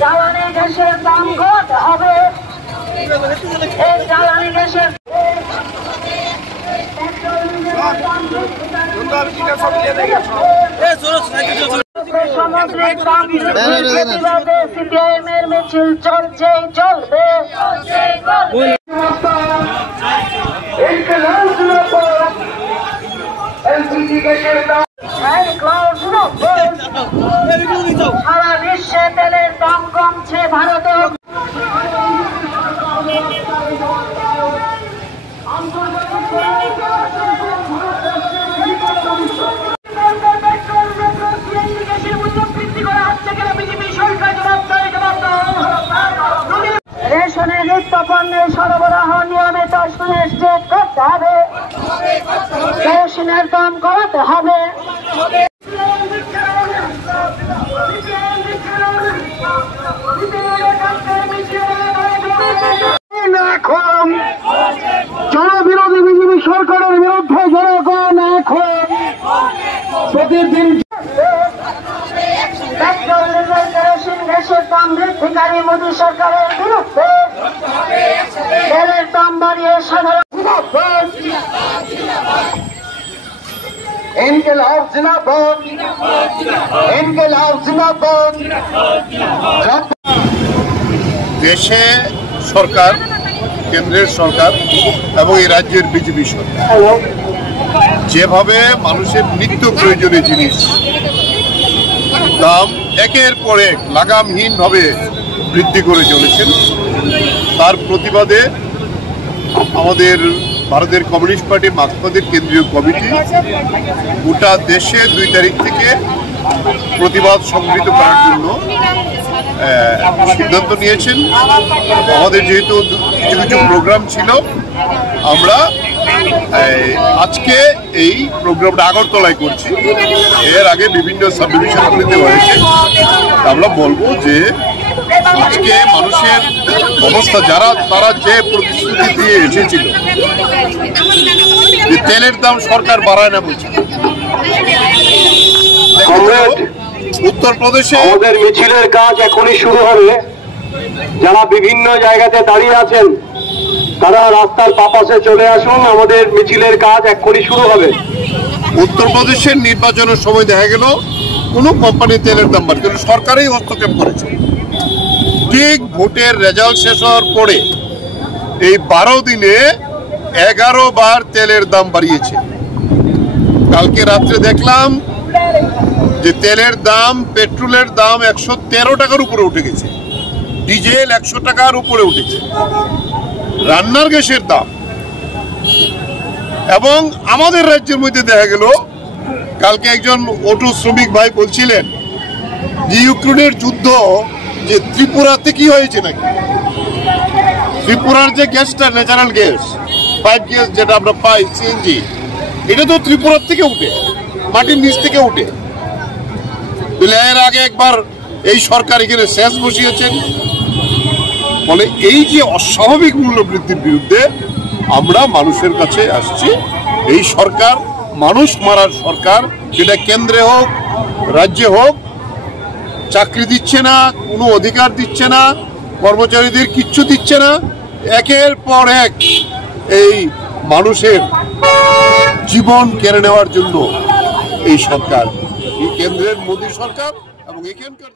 জ্বালানি গ্যাসের দাম কত হবে? এই জ্বালানি গ্যাসের সামগ্রিক দাম প্রতিবাদে সিপিআইএমের মিছিল চলছে চলবে। সারা বিশ্বে তেলের দাম কমছে, ভারতে রেশনের নিত্য পণ্যের সরবরাহ নিয়মিত সুনিশ্চিত করতে হবে। কেরোসিনের দাম কমাতে হবে। জনবিরোধী বিজেপি সরকারের বিরুদ্ধে জনগণ এখন প্রতিদিন পেট্রোল ডিজেল কেরোসিন গ্যাসের দাম বৃদ্ধিকারী মোদী সরকারের বিরুদ্ধে তেলের দাম বাড়িয়ে সাধারণ ইনকিলাব জিন্দাবাদ, ইনকিলাব জিন্দাবাদ। দেশে সরকার, কেন্দ্রের সরকার এবং এই রাজ্যের বিজেপি সরকার যেভাবে মানুষের নিত্য প্রয়োজনীয় জিনিস দাম একের পর এক লাগামহীনভাবে বৃদ্ধি করে চলেছেন, তার প্রতিবাদে আমাদের ভারতের কমিউনিস্ট পার্টি মার্ক্সবাদীর কেন্দ্রীয় কমিটি গোটা দেশে 2 তারিখ থেকে প্রতিবাদ সংগঠিত করার জন্য সিদ্ধান্ত নিয়েছেন। আমাদের যেহেতু কিছু কিছু প্রোগ্রাম ছিল, আমরা আজকে এই প্রোগ্রামটা আগরতলায় করছি। এর আগে বিভিন্ন সাব ডিভিশনগুলিতে হয়েছে। আমরা বলবো যে আজকে মানুষের অবস্থা তারা যে প্রতিশ্রুতি দিয়ে এসেছিল যে তেলের দাম সরকার বাড়ায় না বলছে, উত্তরপ্রদেশে আমাদের মিছিলের কাজ এখনই শুরু হবে। যারা বিভিন্ন জায়গাতে দাঁড়িয়ে আছেন তারা রাস্তার পাশে চলে আসুন, আমাদের মিছিলের কাজ এখনই শুরু হবে। উত্তরপ্রদেশের নির্বাচনের সময় দেখা গেল কোনো কোম্পানি তেলের দাম বাড়ছে, কিন্তু সরকারই হস্তক্ষেপ করেছে। ঠিক ভোটের রেজাল্ট শেষ হওয়ার পরে এই 12 দিনে 11 বার তেলের দাম বাড়িয়েছে। কালকে রাত্রে দেখলাম যে তেলের দাম, পেট্রোলের দাম 113 টাকার উপরে উঠে গেছে, ডিজেল 100 টাকার উপরে উঠেছে, রান্নার গ্যাসের দাম। এবং আমাদের রাজ্যের মধ্যে দেখা গেল কালকে একজন অটো শ্রমিক ভাই বলছিলেন যে ইউক্রেনের যুদ্ধ যে ত্রিপুরাতে কি হয়েছে নাকি, ত্রিপুরার যে গ্যাসটা ন্যাচারাল গ্যাস, পাইপ গ্যাস যেটা আমরা পাই সিএনজি, এটা তো ত্রিপুরার থেকে উঠে, মাটির নিচ থেকে উঠে। এর আগে একবার এই সরকার এখানে সেচ বসিয়েছেন। ফলে এই যে অস্বাভাবিক মূল্য বৃদ্ধির বিরুদ্ধে আমরা মানুষের কাছে আসছি। এই সরকার মানুষ মারার সরকার, যেটা কেন্দ্রে হোক রাজ্যে হোক, চাকরি দিচ্ছে না, কোনো অধিকার দিচ্ছে না, কর্মচারীদের কিচ্ছু দিচ্ছে না। একের পর এক এই মানুষের জীবন কেড়ে নেওয়ার জন্য এই সরকার, এই কেন্দ্রের মোদী সরকার এবং এখানকার